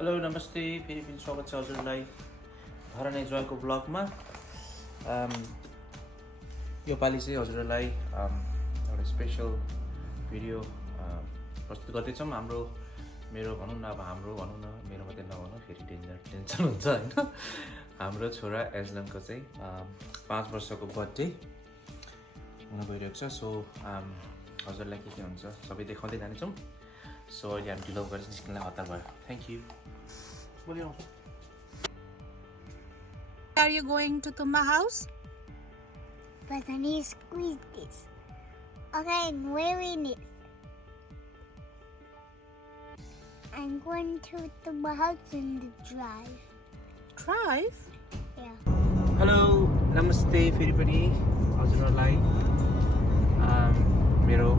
Hello नमस्ते फेरि पनि स्वागत छ हजुरलाई घर नै जोयको ब्लगमा। यो पालि चाहिँ हजुरलाई एउटा स्पेसल भिडियो प्रस्तुत गर्दैछौँ। मेरो भनौँ न, अब हाम्रो भनौँ न, मेरो मात्रै नभनौँ फेरि टेन्सन हुन्छ होइन। हाम्रो छोरा एजलनको चाहिँ 5 वर्षको बर्थडे हुन गइरहेको छ। सो हजुरलाई के हुन्छ सबै देखाउँदै जानेछौँ। सो अहिले हामी ढिलो गरेर निस्किनलाई हतार भयो। Thank you. Are you going to Tumba house? But I need to squeeze this. Okay, I'm wearing it. I'm going to Tumba house in the drive. Drive? Yeah. Hello नमस्ते फेरि पनि हजुरहरूलाई मेरो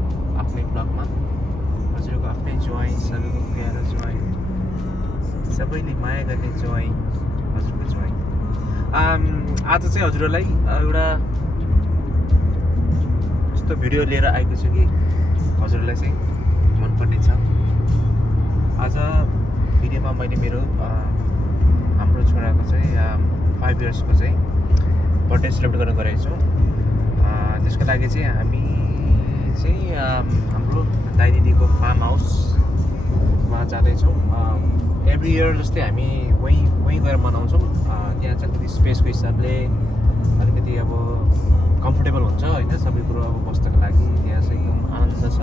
आफ्नै ब्लगमा हजुरको आफ्नै ज्वाइँ, सबैको प्यारो ज्वाइँ, सबैले माया गर्ने ज्वाइँ, हजुरको ज्वाइँ। आज चाहिँ हजुरहरूलाई एउटा यस्तो भिडियो लिएर आएको छु कि हजुरलाई चाहिँ मनपर्ने छ। आज भिडियोमा मैले मेरो हाम्रो छोराको चाहिँ 5 इयर्सको चाहिँ बर्थडे सेलिब्रेट गर्न गएको छु। त्यसको लागि चाहिँ हामी चाहिँ हाम्रो दाइ दिदीको फार्म हाउसमा जाँदैछौँ। एभ्री इयर जस्तै हामी वहीँ गएर मनाउँछौँ। त्यहाँ चाहिँ अलिकति स्पेसको हिसाबले अलिकति अब कम्फोर्टेबल हुन्छ होइन, सबै कुरो अब बस्नको लागि त्यहाँ चाहिँ एकदम आनन्द छ।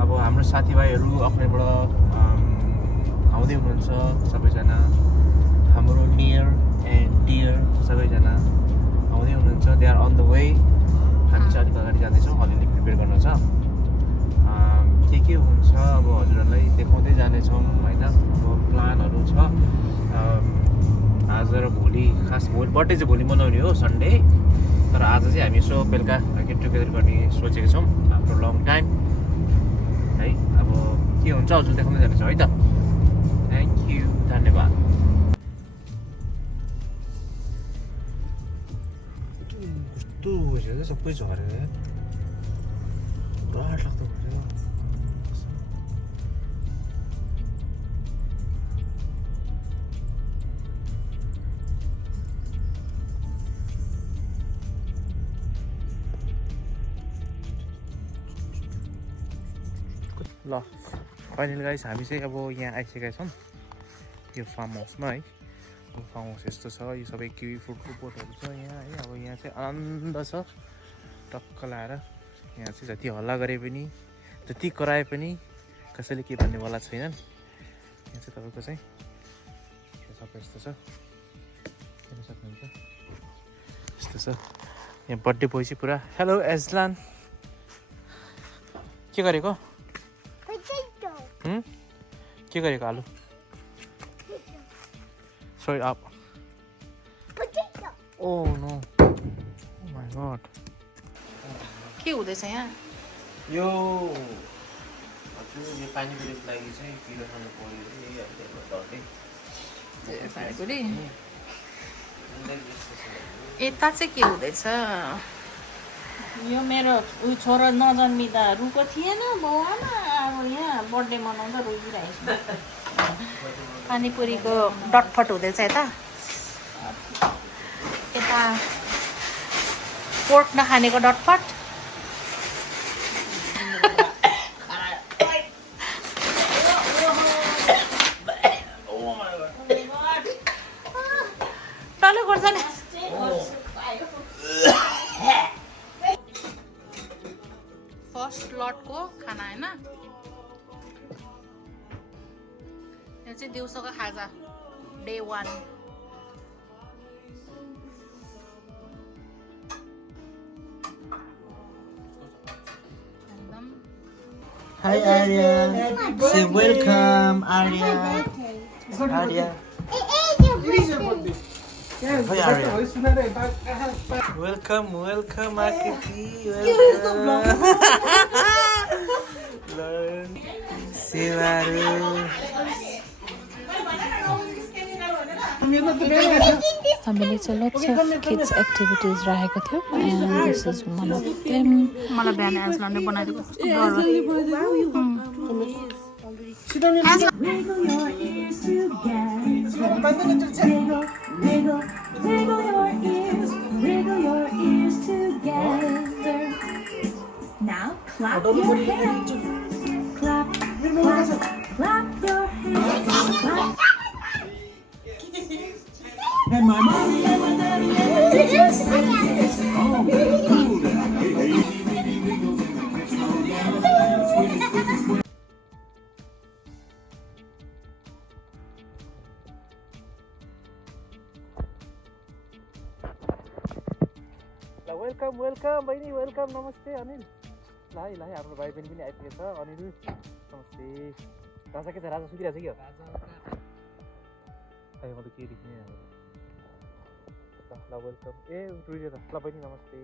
अब हाम्रो साथीभाइहरू आफ्नैबाट आउँदै हुनुहुन्छ सबैजना, हाम्रो नियर एन्ड डियर सबैजना आउँदै हुनुहुन्छ। They are on the way. हामी चाहिँ अलिक अगाडि जाँदैछौँ, अलिअलि प्रिपेयर गर्नु छ। के हुन्छ अब हजुरहरूलाई देखाउँदै जानेछौँ होइन। अब प्लानहरू छ आज र भोलि। खास भोलि बर्थडे चाहिँ भोलि मनाउने हो, सन्डे। तर आज चाहिँ हामी यसो बेलुका गेट टुगेदर गर्ने सोचेको छौँ आफ्नो लङ टाइम है। अब के हुन्छ हजुर देखाउँदै जानेछौँ है त। थ्याङ्क यू, धन्यवाद। कस्तो भइसक्यो सबै झरेर डर लाग्दो भयो। ल फाइनल गाइस हामी चाहिँ अब यहाँ आइसकेका छौँ यो फार्म हाउसमा है। फार्म हाउस यस्तो छ, यो सबै किवी फ्रुटको बोटहरू छ यहाँ है। अब यहाँ चाहिँ आनन्द छ टक्क लाएर। यहाँ चाहिँ जति हल्ला गरे पनि जति कराए पनि कसैले के भन्नेवाला छैनन्। यहाँ चाहिँ तपाईँको चाहिँ सबै यस्तो छ, हेर्न सक्नुहुन्छ यस्तो छ। यहाँ बर्थडे बोय चाहिँ पुरा हेलो एजलान के गरेको के गरेको आलु सरी आप ओ नो माय गॉड के हुँदैछ यहाँ? यो हजुर यो पानीपुरीको लागि चाहिँ पिरो खानु पऱ्यो पानीपुरी यता चाहिँ के हुँदैछ? यो मेरो उयो छोरा नजन्मिँदा रुको थिएन बाउआमा, अब यहाँ बर्थडे मनाउँदा रोइरहेको छु। पानीपुरीको डटफट हुँदैछ यता। यता पोर्क नखानेको डटफट। टल्लो गर्छ नि। फर्स्ट लटको खाना होइन, यो चाहिँ दिउँसोको खाजा day 1। Hi Arya, say welcome Arya. Arya. Hi Arya. Welcome Akiti. Welcome. Sivaru. हामीले चाहिँ lots of kids activities राखेको थियो and this is one of them. मलाई बिहान एजलानले बनाइदिएको कस्तो डर Wiggle your ears together. Wiggle, wiggle, wiggle your ears. Wiggle your ears together. Now clap your hands. Clap, clap, clap your hands. Clap. And my mommy and my daddy and my teachers say yes. Oh, cool. Welcome बहिनी welcome नमस्ते अनिल ल है हाम्रो भाइ बहिनी पनि आइपुगेछ अनिल नमस्ते राजा के छ राजा सुतिरहेछ कि हो खै म त के देख्ने ल वेलकम ए उठ्यो त ल बहिनी नमस्ते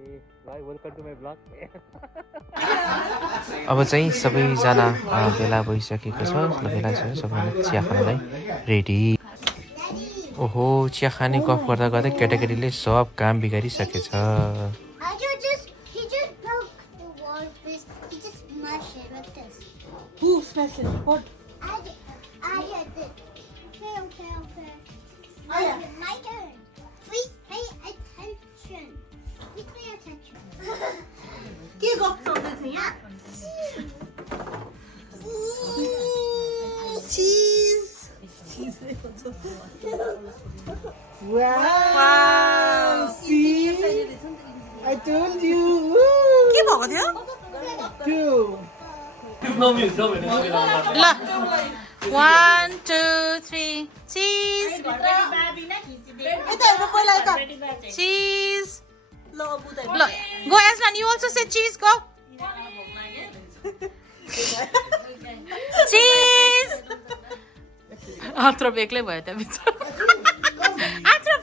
ल वेलकम टु माई ब्लग अब चाहिँ सबैजना भेला भइसकेको छ भेला छ सबैजना चिया खानलाई रेडी ओहो चिया खाने गफ गर्दा गर्दै केटाकेटीले सब काम बिगारिसकेछ Who smashed it? What? I did it. Okay. My turn. Please pay attention. Please pay attention. के गफ चल्दैछ यहाँ चीज Wow. See? I told you. के भएको थियो Two. ल 1 2 3 चीज चीज ल गो एस्लान यु अल्सो से चीज गो चीज आत्रप एक्लै भयो त्यहाँ बिचरा आत्रप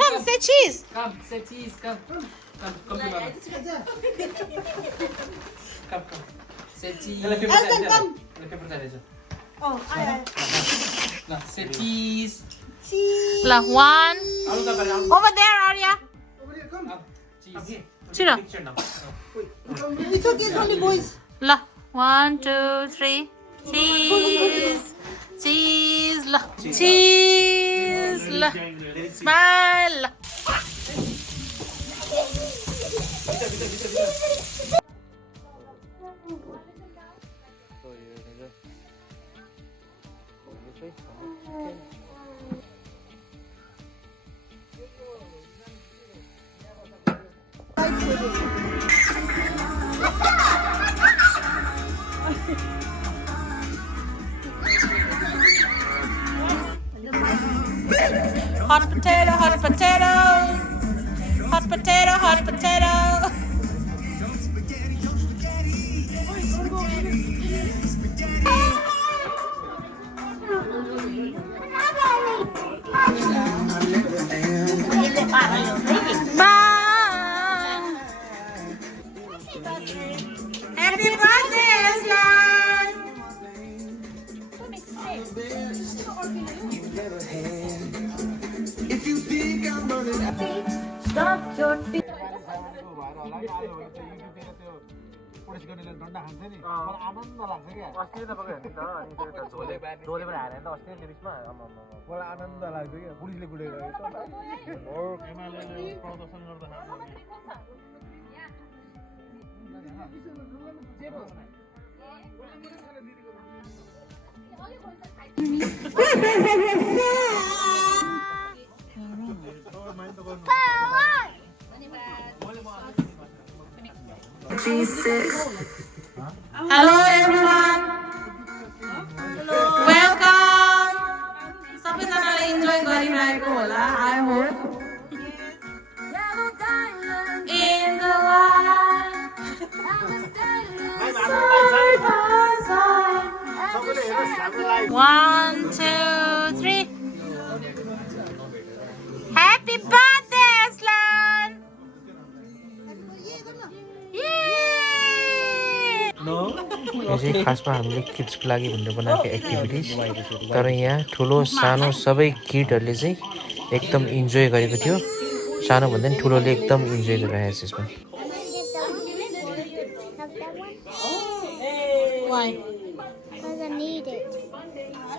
कम से चीज Come, say cheese, come. Come to mama. Come. Say cheese. Come. Oh, No, say cheese. ल 1 over there Arya Cheese. छिटो It's okay, it's only boys. ल 1 2 3 cheese cheese ल cheese ल smile ल Hot potato, hot potato. Hot potato, hot potato. Bye. Happy birthday, Aslan. If you think I'm running Stop your feet. डन्डा खान्छ नि मलाई आनन्द लाग्छ क्या अस्ति तपाईँको हेर्नु त अनि त्यो त झोले पनि हालेर त अस्ति त्यो बिचमा मलाई आनन्द लाग्छ क्या पुलिसले कुटेर एमाले प्रदर्शन गर्दा Hello everyone. Welcome. सबैजनाले इन्जोय गरिरहेको होला I hope. In the light. Side by side. 1 2 3. Happy birthday Aslan. यो चाहिँ खासमा हामीले किड्सको लागि भनेर बनाएको एक्टिभिटिज तर यहाँ ठुलो सानो सबै किडहरूले चाहिँ एकदम इन्जोय गरेको थियो सानो भन्दा पनि ठुलोले एकदम इन्जोय गरिरहेको छ यसमा Why? Because it.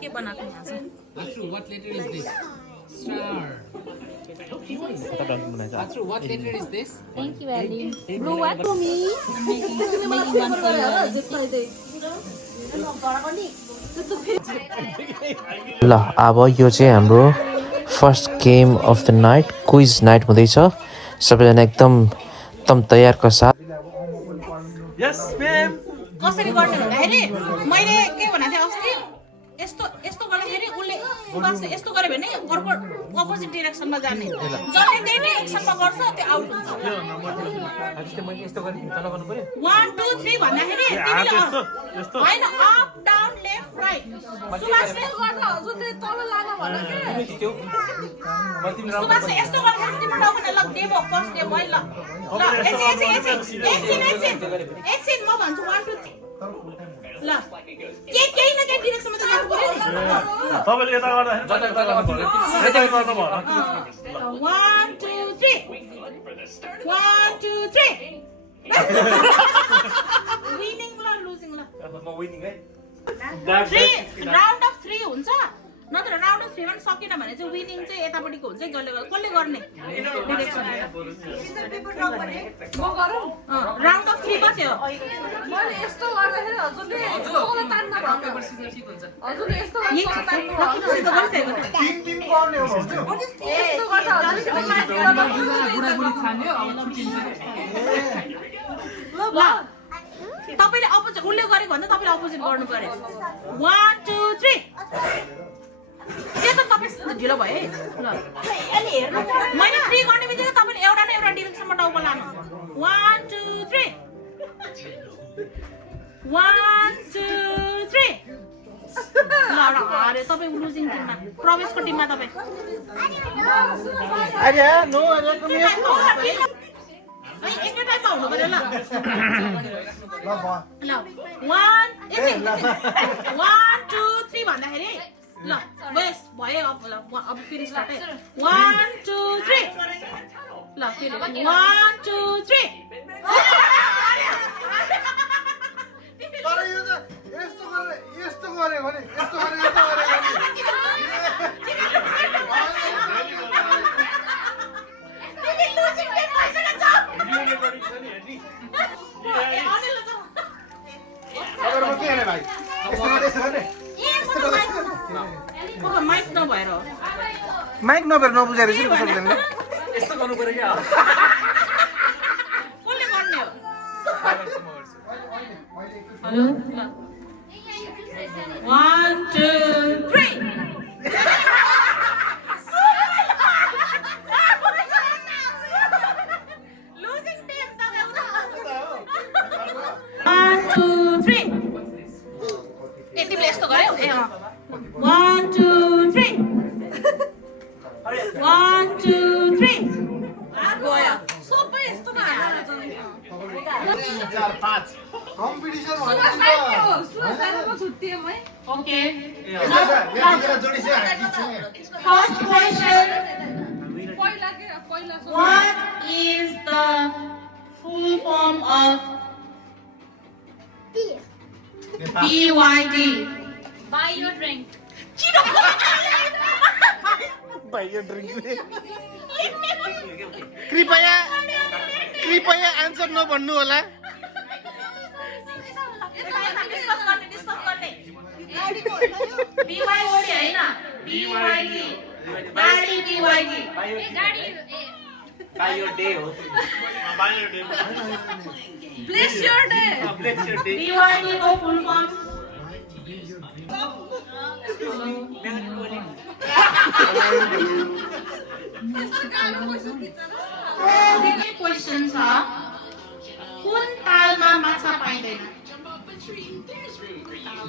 के बनाएको यहाँ चाहिँ Atru, what letter is this? Star. Atru, what letter is this? Thank you, Ellie. Blue what? Making one color. ल अब यो चाहिँ हाम्रो first game of the night quiz night हुँदैछ सबैजना एकदम तयारका साथ कसरी गर्ने भन्दाखेरि मैले के भनेको थिएँ अस्ति यस्तो यस्तो गर्दाखेरि उसले सुभाषले यस्तो गर्यो भने अर्को अपोजिट डिरेक्सनमा जाने जसले त्यही डिरेक्सनमा गर्छ त्यो आउट हुन्छ 1 2 3 भन्दाखेरि तिमीले होइन अप डाउन लेफ्ट राइट सुभाषले गर्दा हजुर त्यो तल लान भन के सुभाषले यस्तो गर्दाखेरि तिम्रो डाउन ल डेमो फर्स्ट डेमो है ल एकछिन म भन्छु 1 2 3 ल केही न केही डिरेक्सनमा त जानु पर्यो नि तपाईले यता गर्दा 1 2 3 1 2 3 विनिङ ल लुजिङ ल म विनिङ है 3 राउन्ड अफ 3 हुन्छ नत्र राउन्ड अफ 3 मा सकिन भने चाहिँ विनिङ चाहिँ यतापट्टिको हुन्छ कसले गर्ने म गरौँ राउन्ड अफ 3 बस्यो मैले यस्तो गर्दाखेरि हजुरले तल तान्न भन्नु हजुरले यस्तो टिम गर्ने हो भन्छु यस्तो गर्दा हजुरले बुढाबुढी छान्यो अब छुट्टिन्छ ल तपाईले अपोजिट उले गरेको भन्दा तपाईले अपोजिट गर्नु पर्यो 1 2 3 के त तपाई ढिलो भयो है ल अहिले हेर्नु मैले 3 गर्ने बित्तिकै तपाईले एउटा न एउटा डिरेक्सनमा टाउको लानु 1 2 3 1 2 3 ल अरे तपाई लुजिङ टिममा प्रवेशको टिममा तपाई अरे नो अरे तुम एकै टाइममा हुनु पर्यो ल 1 2 3 भन्दाखेरि ल बस भयो अब फेरि स्टार्ट है 1 2 3 ल फेरि 1 2 3 तर यो त यस्तो गरे भने यस्तो गरे माइक नभएर माइक नभएर नबुझाएर चाहिँ कसरी यस्तो गर्नु पर्यो क्या कसले गर्ने हो हेलो 1 2 3 लुजिङ टिम तपाईँ 1 2 3 ए तिमीले यस्तो गर्यौ ए 1 2 3 1 2 3 गयो सबै यस्तोमा हालेर जाने 4 5 competition okay First question. What is the full form of BYD? Buy your drink. कृपया आन्सर नभन्नु होला डिस्कस गर्ने BYD हैन BYD गाडी BYD Buy your day हो Bless your day BYD को full form Second question छ कुन तालमा माछा पाइदैन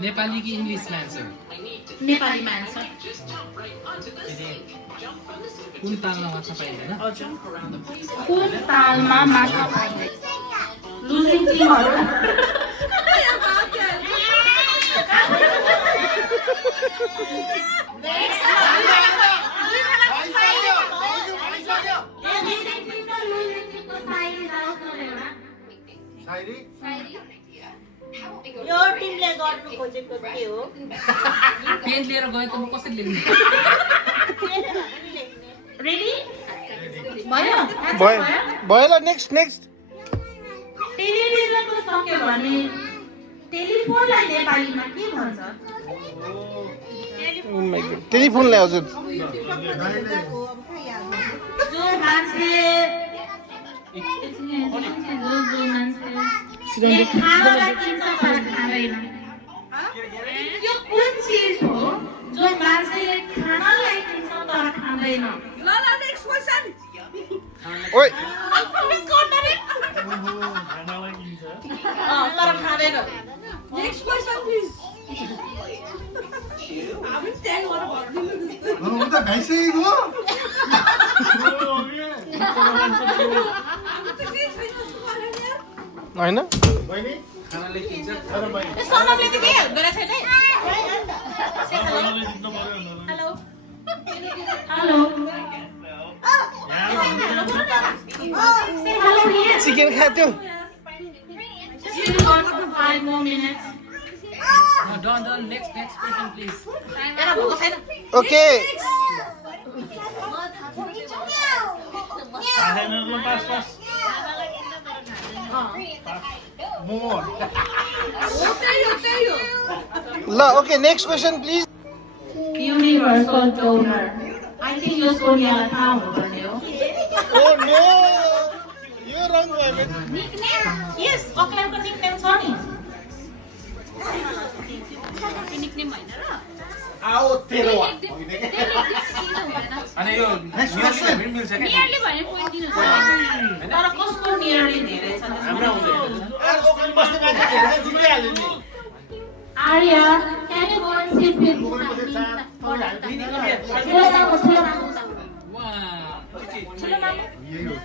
नेपाली कि इङ्ग्लिसमा आन्सर नेपालीमा आन्सर कुन तालमा माछा पाइँदैन कुन तालमा माछा पाइदैन लुजिङ टिमहरु यो टिमले गर्नु खोजेको के हो पेन लिएर गए त म कसरी लेख्ने रेडी भयो भयो ल नेक्स्ट टेलिभिजनको सक्यो भने टेलिफोनलाई नेपालीमा के भन्छ टेलिफोनलाई हजुर जो मान्छे खानालाई किन्छ तर खाँदैन यो कुन चिज हो जो मान्छेले खानालाई किन्छ तर खाँदैन ओइ तर खाँदैन होइन सनमले त के हेल्प गरेको छैन हेलो चिकन खाथ्यो Five more minutes. Done. Next question, please. Okay ल okay next question please Universal donor. I think यो सोनियालाई थाहा हुनुपर्ने हो ओ नो यो रङ भयो निकनेम यस अक्ल्यान्डको निकनेम छ नि निक्नेम होइन र आओ तेरो अनि यो नियरली मिल्छ क्या नियरली भने पोइन्ट दिनु तर कसको नियरली धेरै छ Arya can you go and sit with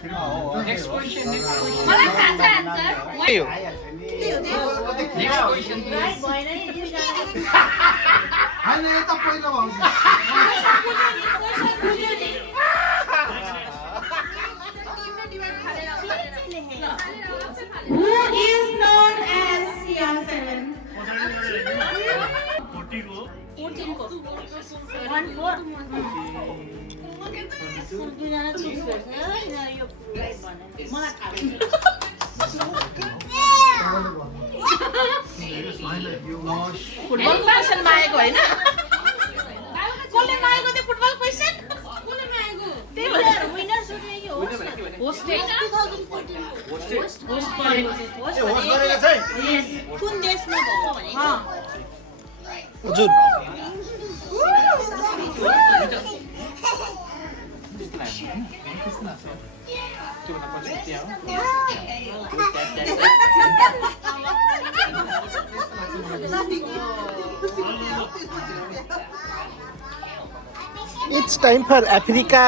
Wow. Next question. मलाई थाहा छ answer Next question, please. Who is known as CR7? 14 को 14 दुईजना चुज गर्छ यो मलाई थाहा छैन फुटबल क्वेसन मागेको होइन कसले मागेको थियो फुटबल क्वेसन कसले मागेको त्यही भएर विनर सुनेको हो होस्ट 2014 गरेको चाहिँ यस कुन देशमा भएको भने हजुर इट्स टाइम फर अफ्रिका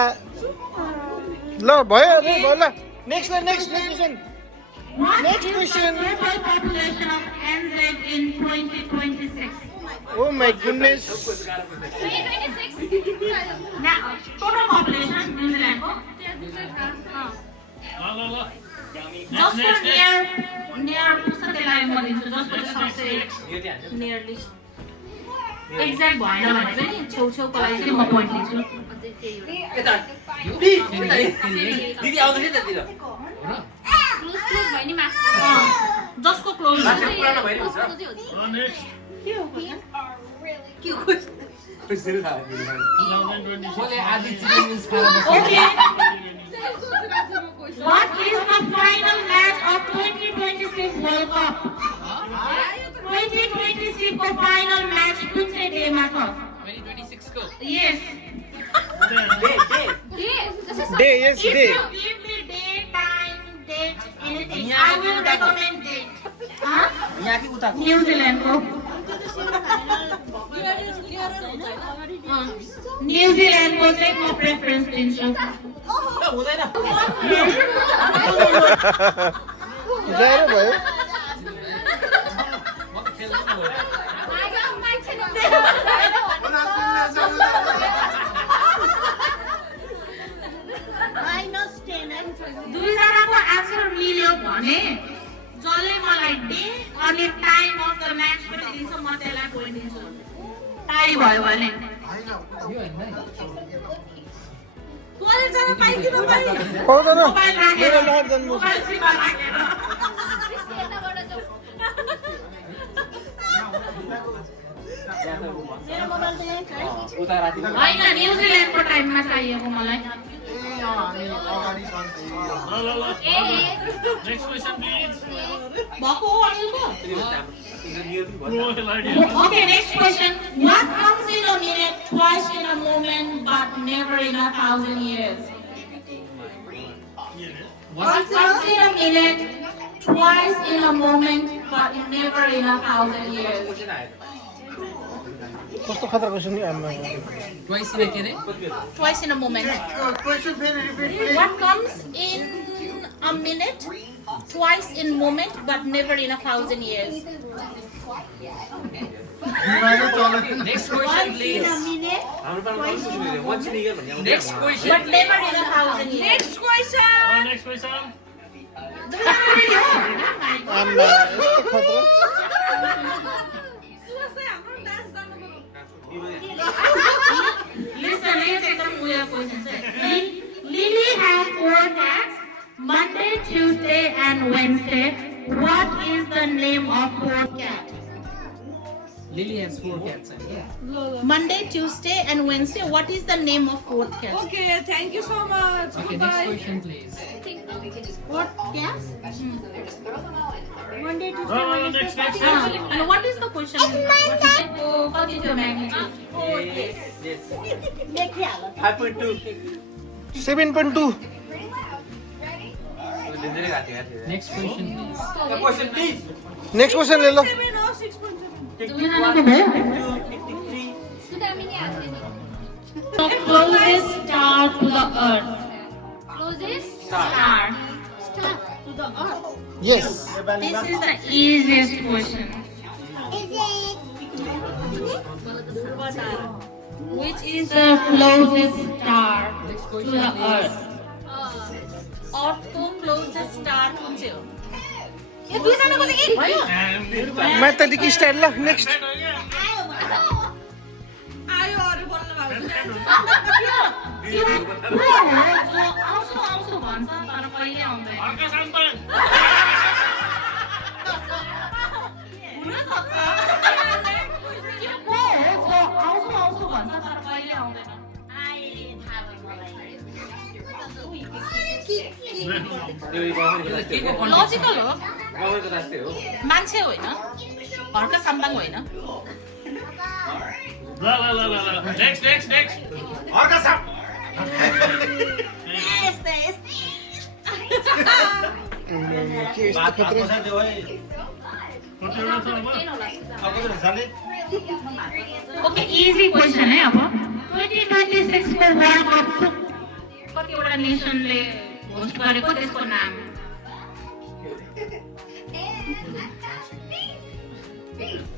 ल भयो ल next question Next question. Total population of NZ in 2026. Oh my goodness 2026 Now, total population New Zealand को जसको near पुस्तकलाई म दिन्छु जसको सबसे nearly exact भएन भने पनि छेउछेउको लागि चाहिँ म point दिन्छु दिदी आउँदैछ त्यतिर क्लोज भयो नि मास जसको क्लोज पुरानो भइरहेको छ मैले आधी चिकन मिल्स खाएर बसेँ। Okay. What is the final match of 2026 World Cup? 2026 को final match कुन चाहिँ डेमा छ? 2026 को Yes. Day yes If day you give me day, time, date, anything, I will recommend date. Huh? यहाँ कि उता New Zealand को. New Zealand को चाहिँ म preference दिन्छु. हुँदैन जाएर भयो म त खेल्नु हो दुईजनाको आन्सर मिल्यो भने जसले मलाई डे अनि सही भयो भने टोइलेट जान पाइ कि नपाइ पाउँदैन मोबाइल राखेर मेरो लाइट जानु मोबाइल सिमा राखेर मेरो मोबाइल त यही छ है उता राति हैन न्युजिल्यान्डको टाइममा चाहिएको मलाई Next question, please. भएको हो अनिलको Roll idea. Okay, next question. What comes in a minute, twice in a moment, but never in 1,000 years? What comes in a minute, twice in a moment, but never in 1,000 years? कस्तो खतरा question नि आम्मा twice in के रे Twice in a moment. Question फेरि repeat please What comes in a minute, twice in moment, but never in 1,000 years? Next question please next question But never in 1,000 years. Next question. Next question. आम्मा यस्तो खतरा Listen, let's take some weird questions. Lily has 4 cats, Monday, Tuesday, and Wednesday. What is the name of 4th cat? Lily has 4 cats Monday, Tuesday, and Wednesday. What is the name of 4th cat? Okay, thank you so much. Okay next question please What cats? Monday, Tuesday, Next, Wednesday. next. And what is the question? What is the magnitude? 5.2 7.2 next question please next question ले लो The closest star to the Earth. Closest Star. to the earth. Yes This is the easiest question. Is it? Which is the closest star to the Earth? Earth को closest star कुन चाहिँ हो? यो दुईजनाको चाहिँ एक भयो? म्याथमेटिक स्टाइल ल नेक्स्ट आयो अरू बोल्नु भएको त्यो आउँछु आउँछु भन्छ तर कहिले आउँदैन। अर्का साम्पान. हुनसक्छ। त्यो को हो जो आउँछु आउँछु भन्छ तर कहिले आउँदैन? थाहा भयो मलाई। लजिकल हो मान्छे होइन घरका साम्बाङ होइन La la la la la. Next. अर्का साप के यस्तो खतरा कतिवटा छ अब? ओके इजी क्वेसन है अब 2026 को वर्ल्ड कप कतिवटा नेसनले होस्ट गरेको त्यसको नाम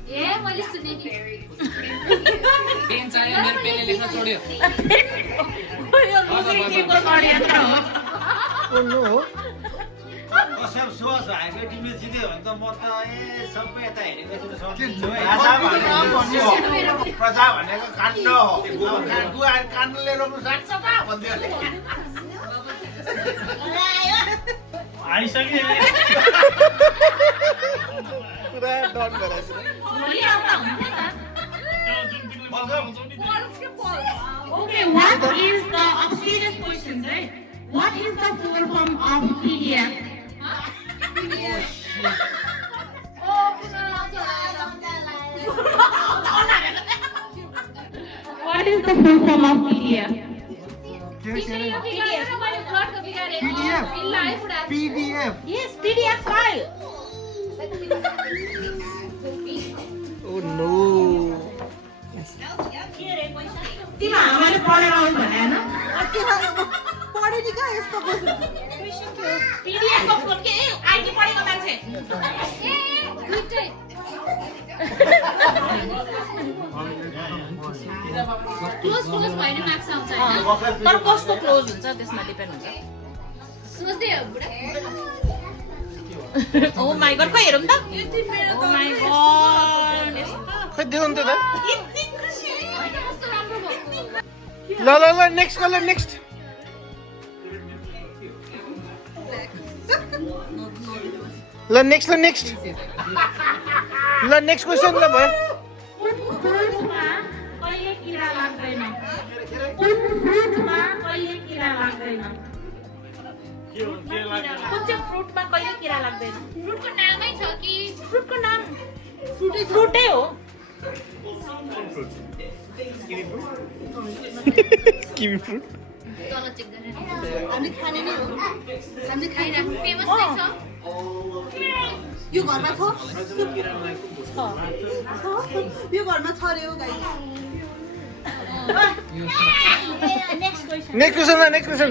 ए मैले सुने नि पेन चाहियो मेरो पेनले लेख्न छोड्यो यो लुसिङ टिमको षड्यन्त्र हो ओ नो कसम सोच हाम्रो टिमले जित्यो भने त म त सबै यता हेरेको प्रजा भनेको काण्ड हो काण्डले रोप्नु सक्छ त भन्दै आइसक्यो. पुरा डन गराइछ भोलि आउँदा हुन्थ्यो त जुन तिमीले बताउँछौ नि त्यो. Okay, what is the serious questions, right? What is the full form of PDF? What is the full form of PDF? PDF Yes, PDF file. Oh no तिमीहरू मैले पढेर आउनु भने होइन पढे नि कहाँ यस्तो PDF को फोन के आइडी पढेको मान्छे क्लोज भएन मार्क्स आउँछ हैन तर कस्तो क्लोज हुन्छ त्यसमा डिपेन्ड हुन्छ सोच्दै हो बुढा ओ माय गॉड खै हेरौँ त ओ माय गॉड खै देऊ नि त यति खुसी ल ल ल नेक्स्ट कलर नेक्स्ट ल नेक्स्ट क्वेसन ल भयो फ्रुटमा कहिले किरा लाग्दैन फ्रुटमा कहिले किरा लाग्दैन कुन चाहिँ फ्रुटमा कहिले किरा लाग्दैन फ्रुटको नामै छ कि फ्रुटको नाम फ्रुटै हो किवी फ्रुट तल चेक गरेर हामी खाने नै हो हामीले खाइराख्नु फेमस नै छ यो घरमा छ यो घरमा छ रे हो गाई नेक्स्ट क्वेसन नेक्स्ट क्वेसन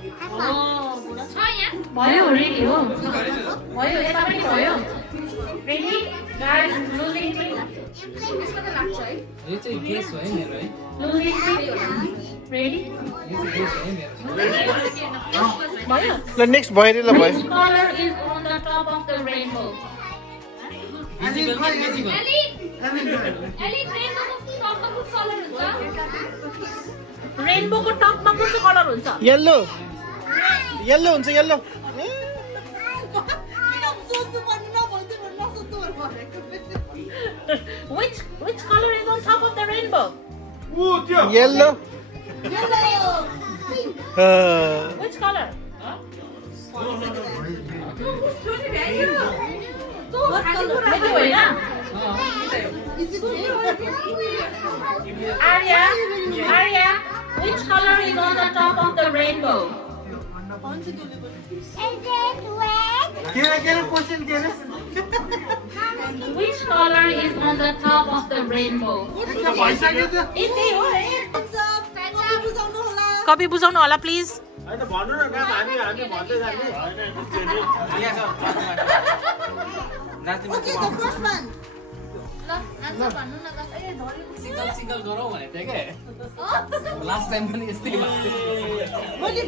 छ यहाँ भयो रेडी हो भयो यता पनि भयो रेडी गाइस लुजिङ यसमा त लाग्छ है यो चाहिँ गेस हो है मेरो है लुजिङ रेडी भयो ल नेक्स्ट भयो रे ल भयो Which color is on the top of the rainbow? Visible visible एली रेनबोको टपमा कुन कलर हुन्छ रेनबो को टपमा कुन चाहिँ कलर हुन्छ येल्लो हुन्छ येल्लो सोध्नु पर्ने नभन्दै नसोध्नु भनेको Which color is on top of the rainbow? Yellow Which color? Maybe होइन Arya, which color is on the top of the rainbow? Is it red? Which color is on the top of the rainbow? यति हो बुझाउनु होला copy बुझाउनु होला please होइन भन्नु न म्याम हामी भन्दै जाने ओके द फर्स्ट वान ल आन्सर भन्नु न त सिंगल गरौँ भनेको थिएँ के लास्ट टाइम पनि यस्तै भएको मैले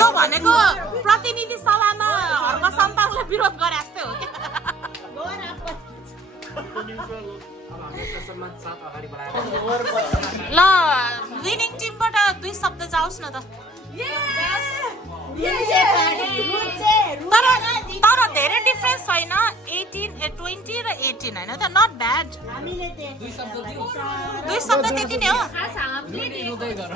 यो भनेको प्रतिनिधि सभामा हर्क सन्तानलाई विरोध गरे जस्तै हो ल विनिङ टिमबाट 2 शब्द जाओस् न त तर धेरै डिफरेन्स छैन 18 20 र 18 हैन त नट ब्याड दुई शब्द त्यति नै हो खास हामीले रुँदै गर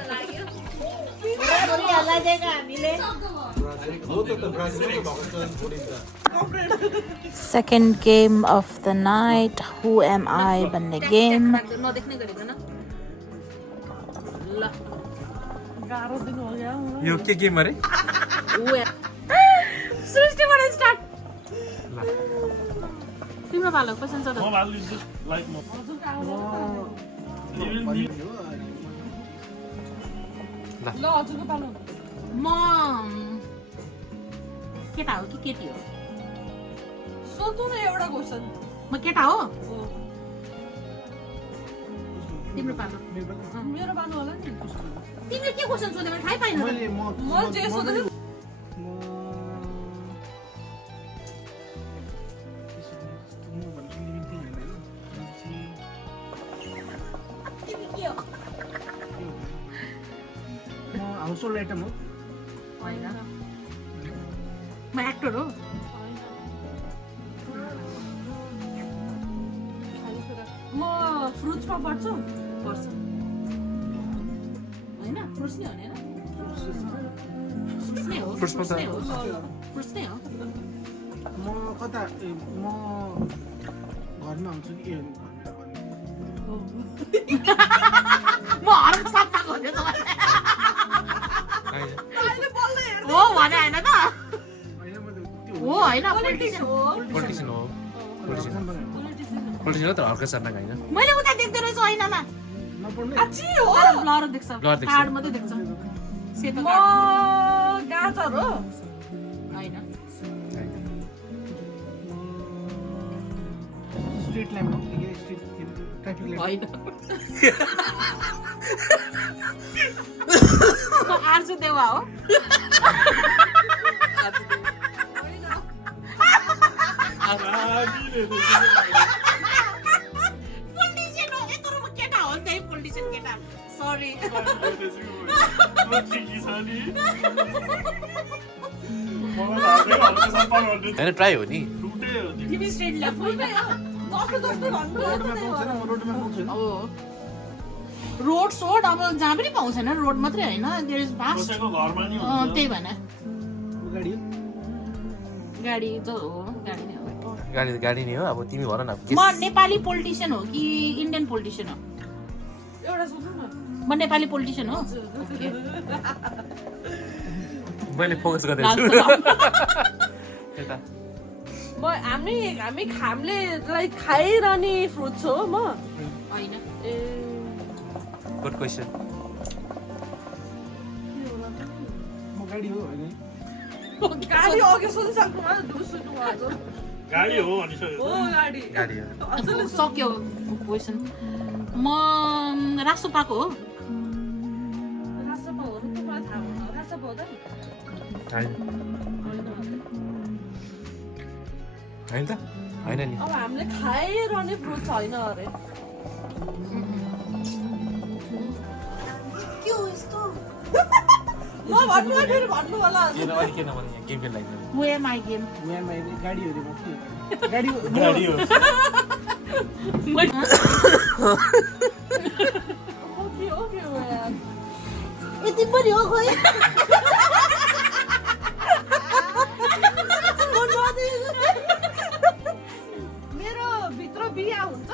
Second game of the night, Who Am I भन्ने गेम नदेख्ने गरेको न यो के गेम अरे सृष्टिबाट स्टार्ट तिम्रो पालो क्वेसन छ त ल हजुरको पालो म केटा हो कि केटी हो सोध्नु न एउटा क्वेसन म केटा हो तिम्रो पालो मेरो पालो होला नि तिमीले के क्वेसन सोध्यो भने थाहै पाइन म जे सोधेको हाउसहोल्ड आइटम हो होइन म एक्टर हो म फ्रुट्समा पढ्छु पर्छ होइन फ्रुट्स नै हो नि होइन फ्रुट्स नै हो फ्रुट्समा त- फ्रुट्स नै हो म कता म घरमा हुन्छु कि म हरको सत्ता खोजेछु हो भने होइन त हो होइन पोलिटिसियन पोलिटिसियन हो पोलिटिसियन हो तर हर्क सर्नाको होइन मैले उता देख्दो रहेछु ऐनामा आछि हो तर ब्लर देख्छ Blur देख्छ। कार्ड मात्रै देख्छ सेतो म कार्ड गाजर हो होइन स्ट्रिट ल्याम्प ट्राफिक लाइट होइन आर्जु देवा हो पोलिटिसियन हो यत्रो केटा हो नि पोलिटिसियन केटा सरी होइन ट्राई हो नि तिमी स्ट्रेटले रोड सोड अब जहाँ पनि पाउँछ होइन रोड मात्रै होइन देयर इज भास्ट त्यही भएन गाडी त हो गाडी नै हो गाडी नै हो अब तिमी भन न म नेपाली पोलिटिसियन हो कि इन्डियन पोलिटिसियन हो एउटा सोध्नु न म नेपाली पोलिटिसियन हो मैले फोकस गर्दैछु यता हामी खामले लाइक खाइरहने फ्रुट हो म होइन ए गुड क्वेसन गाडी हो होइन गाडी अघि सोधिसक्नु भयो दुसुनु आज गाडी हो भनिसक्यो हो गाडी गाडी हो सक्यो क्वेसन म रासोपाको हो रासोपा हो नि मलाई थाहा हुँदैन रासोपा हो त होइन त होइन नि अब हामीले खाइरहने फ्रुट छैन अरे के हो यस्तो म भन्नु फेरि भन्नु होला के नभने यहाँ गेम खेल्न लाग्छ वेयर माई गेम गाडी हो गाडी गाडी हो ओके ओके यार यति पनि हो खोइ मेरो भित्र बिहा हुन्छ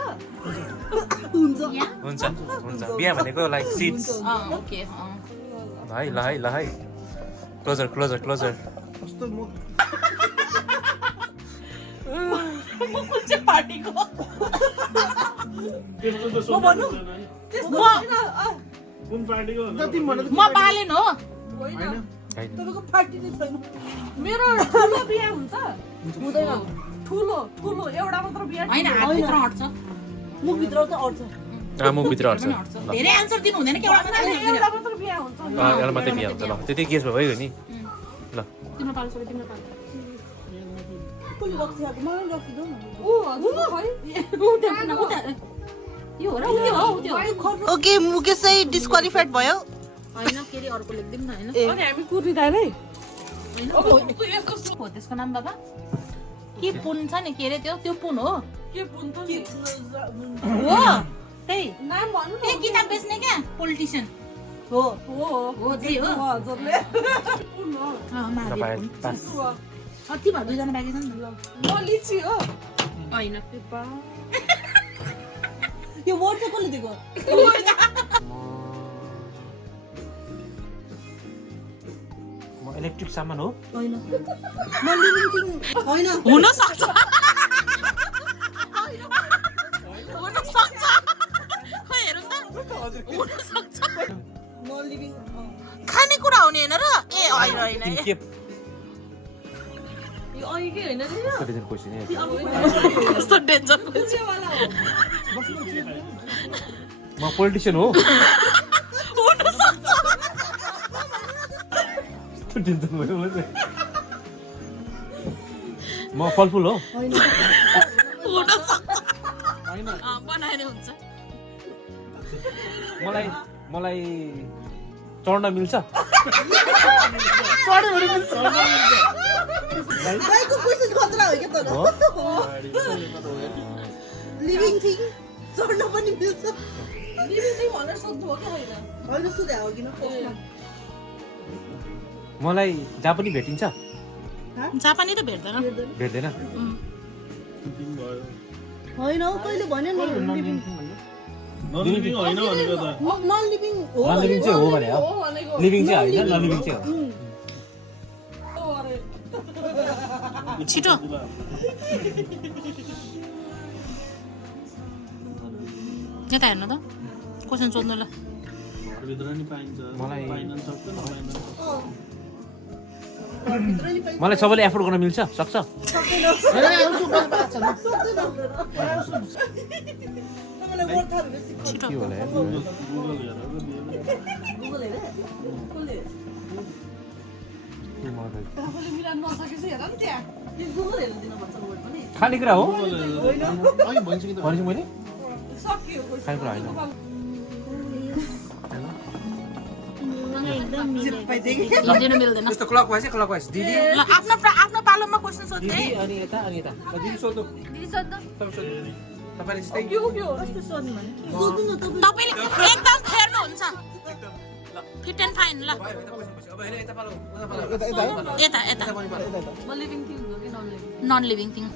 हुन्छ बिहा भनेको लाइक सिट्स ओके ल है क्लोजर कस्तो म कुन चाहिँ पार्टीको त्यस्तो त म भन्नु त्यस्तो होइन कुन पार्टीको जति मन म बालेन हो होइन होइन तपाईको पार्टी नै छैन मेरो ठुलो बिहा हुन्छ हुँदैन ठुलो ठुलो एउटा मात्र बिहा होइन हातभित्र अट्छ मुखभित्र त अट्छ मुखभित्र हट्छ धेरै आन्सर दिनु हुँदैन कि एउटा मात्रै answer दिनु। एउटा मात्र बिहा हुन्छ एउटा मात्रै बिहा हुन्छ ल त्यति गेस भइगयो नि ल तिम्रो पालो सबै तिम्रो पालो कुन बक्सी आको मलाई रखिदौ न ओ हजुर खै यो हो र उ त्यो हो उ त्यो ओके मुकेश चाहिँ डिस्क्वालिफाइड भयो होइन फेरि अर्को लेख्दिउँ न होइन अनि हामी कुर्दिँदैन है होइन हो त्यसको नाम बाबा के पुन छ नि के अरे त्यो पुन हो के पुन त हो त्यही नाम भन्नु न त्यो किताब बेच्ने क्या पोलिटिसियन हो त्यही हो हजुरले पुन हो महादेव पुन कति भयो दुईजना बाँकी छ नि त म लिची हो होइन यो वर्ड चाहिँ कसले दिएको म इलेक्ट्रिक सामान हो होइन म लिभिङ थिङ होइन हुन सक्छ खै हेरौँ त हुन सक्छ म लिभिङ खानेकुरा हुने होइन र ए होइन तिमी के यो अघिकै होइन नि यो कतिजना क्वेसन कस्तो डेन्जर वाला हो म पोलिटिसियन हो हुन सक्छ यस्तो टेन्सन भयो म चाहिँ म फलफुल हो होइन हुन सक्छ बनाएर हुन्छ मलाई चढ्न मिल्छ गाईको क्वेशन खतरा हो के तर हो? लिभिङ थिङ चढ्न पनि मिल्छ लिभिङ थिङ भनेर सोध्नु हो कि होइन होइन सोधे हो किन मलाई जहाँ पनि भेटिन्छ जापानी त भेट्दैन भेट्दैन होइन कहिले भन्यो नि लिभिङ नलिभिङ होइन भनेको त नन लिभिङ हो नन लिभिङ चाहिँ हो भने हो भनेको लिभिङ चाहिँ होइन नन लिभिङ चाहिँ हो छिटो यता हेर्नु त क्वेसन सोध्नु ल घरभित्र नि पाइन्छ मलाई पाइन सक्छ नपाइन मलाई सबैले एफोर्ड गर्न मिल्छ सक्छ छिटो के होला यार गुगल हेर आफूले मिलाउन नसकेपछि हेर नि त्यहाँ गुगल हेर्न दिनुपर्छ वर्ड पनि खानेकुरा हो भनेको मैले खानेकुरा होइन हिँड्नु मिल्दैन यस्तो क्लकवाइज दिदी ल आफ्नो पालोमा क्वेसन सोध्नु दिदी अनि यता दिदी सोध्नु तपाईँले जस्तै तपाईले एकदम फेर्नु हुन्छ फिट एन्ड फाइन ल अब हेर यता पालो यता म लिभिङ थिङ हो कि non living non living thing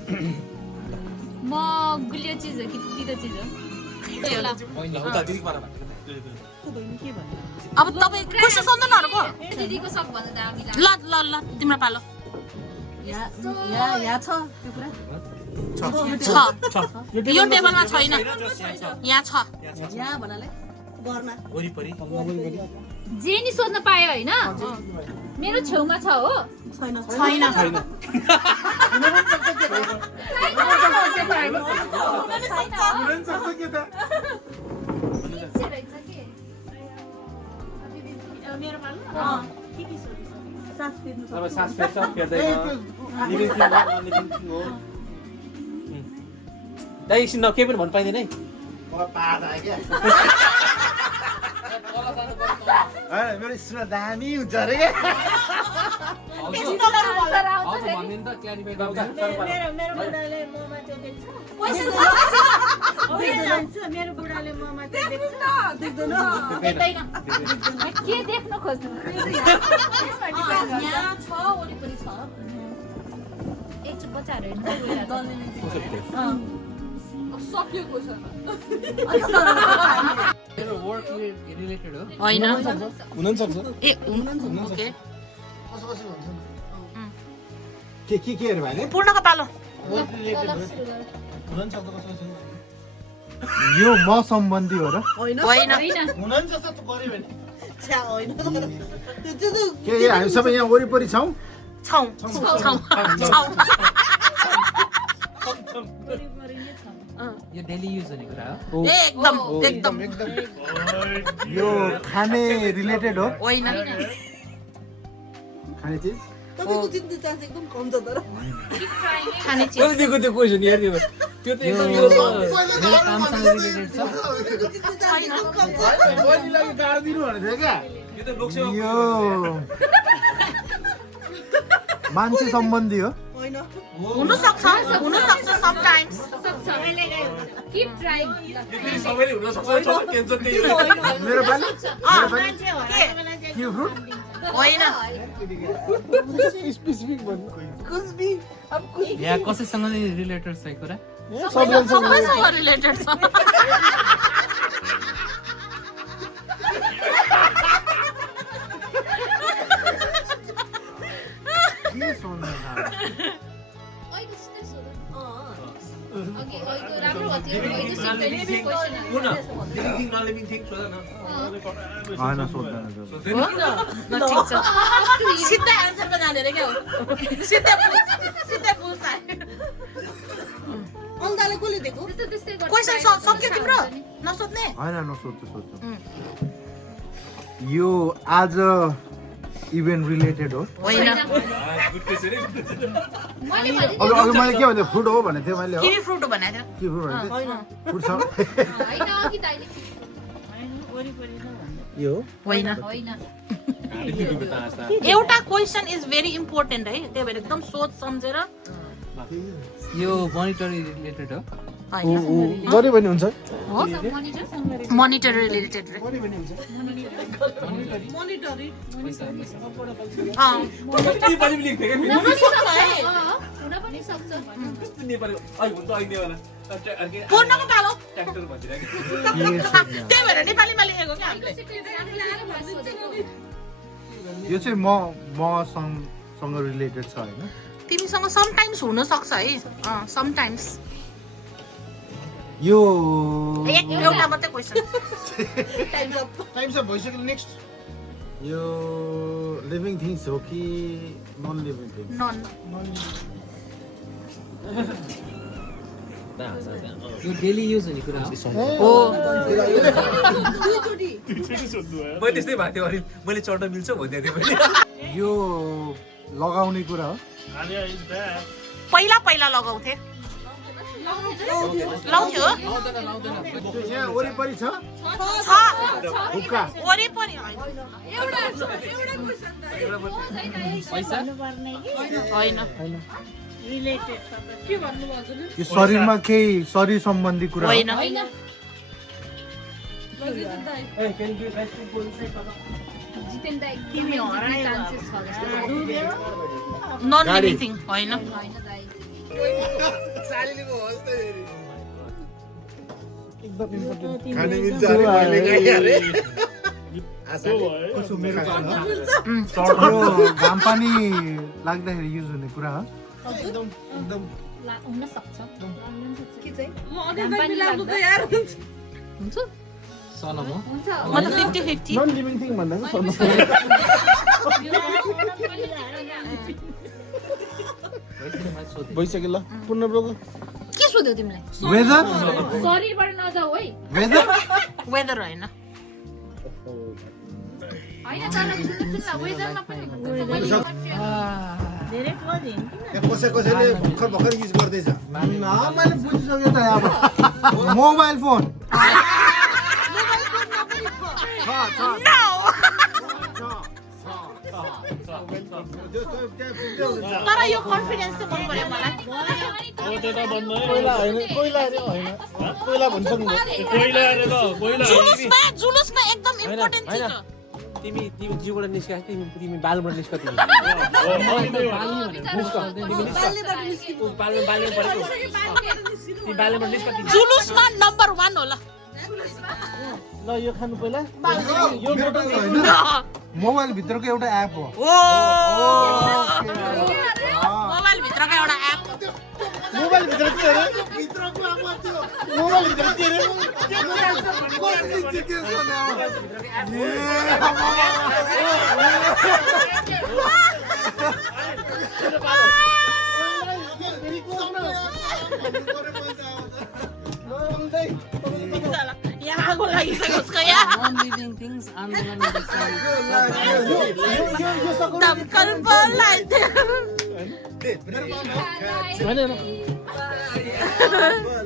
म गुलियो चिज हो कि तितो चिज हो उता दिदी पालो अब तपाईँ क्वेसन सोध्नु न अरूको दिदीको सक भन्दा दामी ल ल ल तिम्रो पालो यहाँ छ त्यो कुरा छ यो टेबलमा छैन यहाँ छ यहाँ भन्नाले वरिपरि जे नि सोध्न पायो हैन मेरो छेउमा छ हो छैन अब सास फेर्छ फेर्दैन लिभिङ थिङ हो नन लिभिङ थिङ हो दाइ एकछिन न केही पनि भन्नु पाइँदैन है मेरो स्टुडेन्ट दामी हुन्छ अरे क्या मेरो बुढाले ममा त्यो के देख्न खोज्नु यहाँ छ वरिपरि छ एकचोटि बच्चाहरू हेर्नु सकिएको छ मेरो वर्क रिलेटेड हो होइन हुनसक्छ ए ओके के अरे भाइले पूर्णको पालो यो म सम्बन्धी हो र होइन हुनुहुन्छ त गर्यो भने के हामी सबै यहाँ वरिपरि छौँ छौ यो डेली युज हुने कुरा हो एकदम यो खाने रिलेटेड हो होइन खाने चिज तपाईँको जित्ने चान्स एकदम कम छ तर खाने चिज कसले दिएको त्यो क्वेसन यार त्यो त एकदम यो मेरो कामसँग रिलेटेड छ बहिनीलाई गाह्रो दिनु भनेको थियो क्या यो त लोकसेवा यो मान्छे सम्बन्धी हो हुन सक्छ समटाइम्स किप ट्राइङ सबैले हुन सक्छ टेन्सन त्यही हो मेरो पालि के फ्रुट होइन स्पेसिफिक भन्नु या कसैसँग नै रिलेटेड छ कुरा सबैसँग रिलेटेड छ के सोध्नु राम्रो हो त्यो पुन living thing non living thing सोध न होइन सोध्दैन ठिक छ सिधै आन्सरमा जाने रे क्या हो सिधै पुल्छ अन्दाले कसले दिएको त्यस्तै क्वेसन सक्यो तिम्रो नसोध्ने होइन नसोध्छु यो आज इभेन्ट रिलेटेड हो होइन अघि मैले के भन्थेँ फ्रुट हो भनेको थिएँ मैले हो किवी फ्रुट भनेको थियो के फ्रुट भनेको थिएँ फ्रुट छ हैन कि दाइले यो होइन एउटा क्वेसन इज भेरी इम्पोर्टेन्ट है त्यही भएर एकदम सोच सम्झेर यो मोनिटरी रिलेटेड हो गऱ्यो भने हुन्छ मोनिटर रिलेटेड नेपाली पनि लेख्थे क्या हुन पनि सक्छ नेपाली अहिले हुन्छ अहिले वाला पूर्णको पालो ट्र्याक्टर भनिरहेको त्यही भएर नेपालीमा लेखेको क्या हामीले यो चाहिँ मसँग रिलेटेड छ होइन तिमीसँग समटाइम्स हुन सक्छ है समटाइम्स यो एउटा मात्रै क्वेसन टाइम्स अफ भइसक्यो नेक्स्ट यो लिभिङ थिङ्स हो कि नन लिभिङ थिङ्स नन यो डेली युज हुने कुरा हो मैले त्यस्तै भएको थियो अनि मैले चढ्न मिल्छ भनिदिएको थिएँ मैले यो लगाउने कुरा हो पहिला लगाउँथे लाउँथ्यो त्यो यहाँ वरिपरि छ छ हुक्का वरिपरि होइन होइन यो शरीरमा केही शरीर सम्बन्धी कुरा हो? होइन जितेन त एकदमै चान्सेस छ जस्तो नन लिभिङ थिङ होइन होइन दाइ खाने मिल्छ अरे मैले खाएँ अरे कसो मेरो यो घाम पानी लाग्दाखेरि युज हुने कुरा हो एकदम हुन सक्छ म अघि मिलाउनु त यार हुन्छ सनम हो हुन्छ म त 50-50 नन लिभिङ थिङ भन्दा पनि भइसक्यो ल पुनः ब्रोको के सोध्यौ तिमीलाई वेदर शरीरबाट नजाऊ है वेदर वेदर होइन होइन तर वेदरमा पनि कसैले भर्खर भर्खर युज गर्दैछ मैले बुझिसक्यो त अब मोबाइल फोन तर यो कन्फिडेन्स चाहिँ मन पर्यो मलाई कोइला होइन कोइला अरे होइन कोइला भन्छ नि जुलुसमा एकदम इम्पोर्टेन्ट चिज हो तिमी जिउबाट निस्काएको तिमी बालबाट निस्क तिमी जुलुसमा नम्बर 1 होला ल यो खानु पहिला यो बोतल होइन मोबाइल भित्रको एउटा एप हो मोबाइल भित्रको एउटा एप मोबाइल भित्र के अरे भित्रको एप त्यो मोबाइल भित्र के अरे यहाँ आगो लागिसक्यो उसको यहाँ नन लिभिङ थिङ्स आन्दोलन दमकल बोलाइदियो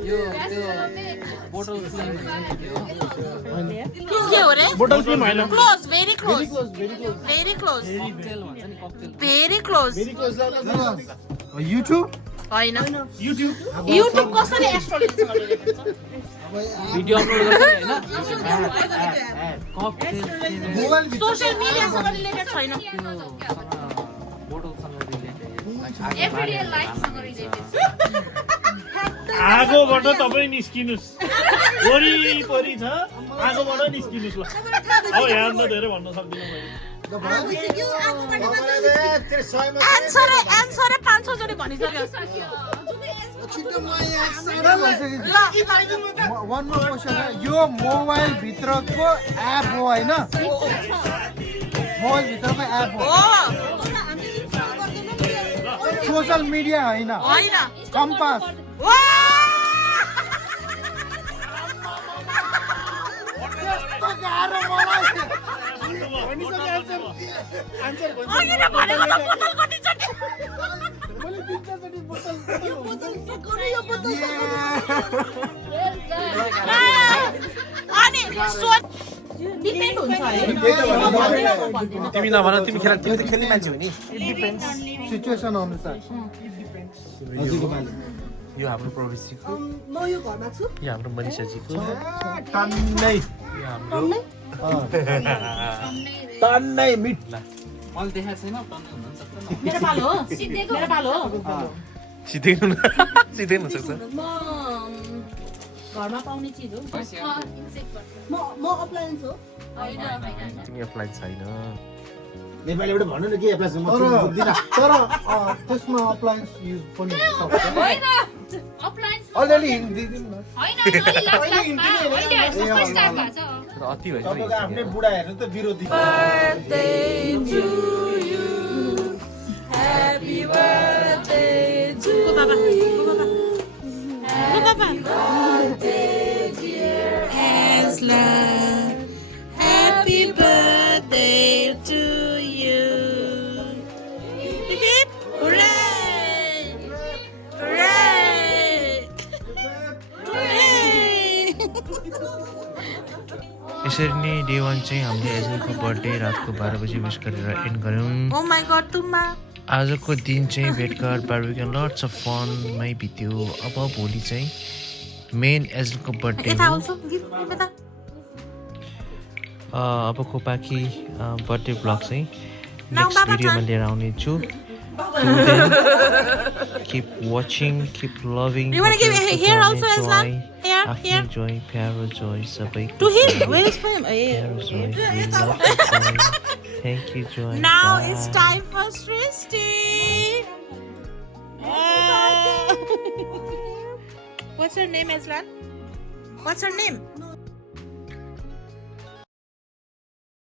यो त्यो बोटल फ्लेम हुन्छ नि त्यो के हो रे बोतल फिल्म होइन close very close very close cocktail भन्छ नि ककटेल भेरी क्लोज युट्युब होइन युट्युब कसरी एस्ट्रोलोजीसँग रिलेटेड छ भिडियो अपलोड गर्छ नि हैन ककटेल मोबाइल सोशल मिडियासँग रिलेटेड छैन बोटलसँग रिलेटेड एभ्रीडे लाइफसँग रिलेटेड आगोबाट तपाईँ निस्किनुहोस् वरिपरि छ आगोबाट निस्किनुहोस् ल अब यहाँ त धेरै भन्न सक्दिनँ मैले एन्सरै 500 चोटि भनिसक्यो वान मोर क्वेसन यो मोबाइल भित्रको एप हो होइन मोबाइल भित्रको एप हो सोशल मिडिया होइन होइन कम्पास डिपेन्ड हुन्छ है तिमी नभन तिमी खेल तिमी त खेल्ने मान्छे हो नि सिचुएसन अनुसार यो हाम्रो प्रवेशजीको म यो घरमा छु यो हाम्रो मनिषाजीको टन्नै यो हाम्रो टन्नै मिट मैले देखाएको छैन टन्नै हुन सक्छ मेरो पालो हो मेरो पालो हो सिधै हुन सक्छ म घरमा पाउने चिज हो म अप्लायन्स हो तिमी अप्लाई छैन नेपालीबाट भन्नु न के एप्लाइ म बुझ्दिन तर त्यसमा अप्लायन्स युज पनि सक्छ होइन अप्लायन्स अलरेडी हिन्दी दिउँ न होइन अलि लास्टमा अहिले फर्स्ट टाइम भएको छ तर अति भयो तपाईँको आफ्नै बुढा हेर्नु त विरोधी Happy birthday to you. Hip hooray! Hooray! यसरी नै डे 1 चाहिँ हामीले एजलको बर्थडे रातको 12 बजी विश गरेर एन्ड गऱ्यौँ। Oh my god, तुम्बा। आजको दिन चाहिँ भेटघाट बार्बिक्यू लट्स अफ फनमै बित्यो। अब भोलि चाहिँ मेन एजलको बर्थडे यता हो। आउँछु गिफ्ट यता। अबको बाँकी बर्थडे ब्लग चाहिँ Now, नेक्स्ट Baba भिडियोमा time. लिएर आउने छु। Till then, keep watching, keep loving. You wanna give me here also, Aslan? Here, Afni here. joy, pyaro joy, sabai. To him. Where is him? Pyaro joy, we love you, joy. Thank you, joy. Now Bye. it's time for Srishti. What's her name, Aslan? What's her name?